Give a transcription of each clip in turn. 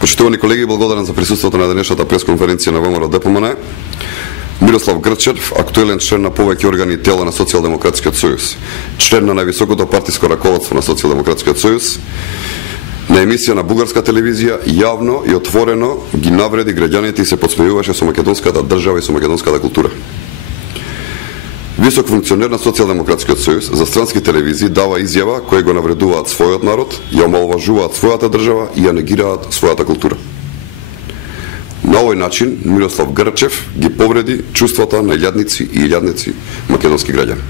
Почитувани колеги, благодарам за присуството на денешната пресконференција на ВМРО ДПМН. Мирослав Грчев, актуелен член на повеќе органи и тела на Социјалдемократскиот сојуз, член на највисокото партиско раководство на Социјалдемократскиот сојуз, на емисија на бугарска телевизија јавно и отворено ги навреди граѓаните и се подсмејуваше со македонската држава и со македонската култура. Висок функционер на Социјалдемократскиот сојуз за странски телевизии дава изјава кои го навредуваат својот народ, ја омаловажуваат својата држава и ја негираат својата култура. На овој начин Мирослав Грчев ги повреди чувствата на илјадници и илјадници македонски граѓани.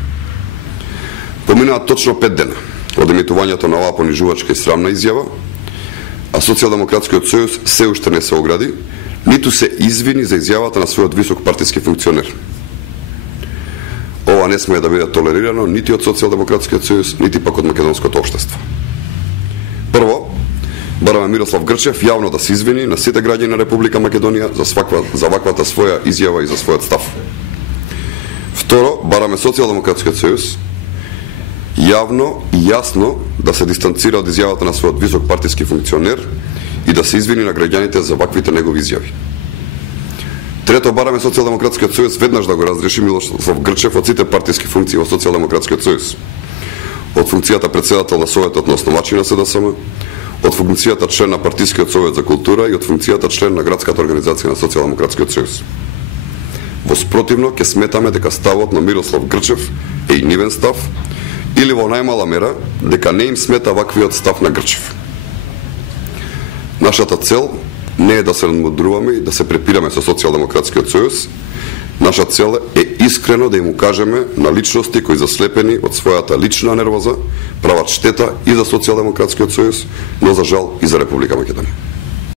Поминаат точно 5 дена од емитувањето на оваа понижувачка и срамна изјава, а Социјалдемократскиот сојуз се уште не се огради, ниту се извини за изјавата на својот висок партиски функционер. Ова не смее да биде толерирано нити од Социјалдемократскиот сојуз, нити пак од македонското општество. Прво, бараме Мирослав Грчев јавно да се извини на сите граѓани на Република Македонија за ваквата своја изјава и за својот став. Второ, бараме Социјалдемократскиот сојуз јавно и јасно да се дистанцира од изјавата на својот висок партиски функционер и да се извини на граѓаните за ваквите негови изјави. Трето, бараме Социјалдемократскиот сојуз веднаш да го разреши Мирослав Грчев од сите партиски функции во Социјалдемократскиот сојуз. Од функцијата председател на Советот на основачи на СДСМ, од функцијата член на партискиот совет за култура и од функцијата член на градската организација на Социјалдемократскиот сојуз. Во спротивно ќе сметаме дека ставот на Мирослав Грчев е и нивен став, или во најмала мера дека не им смета ваквиот став на Грчев. Нашата цел не е да се надмудруваме и да се препираме со Социјалдемократскиот сојуз. Наша цел е искрено да им укажеме на личности кои заслепени од својата лична нервоза прават штета и за Социјалдемократскиот сојуз, но за жал и за Република Македонија.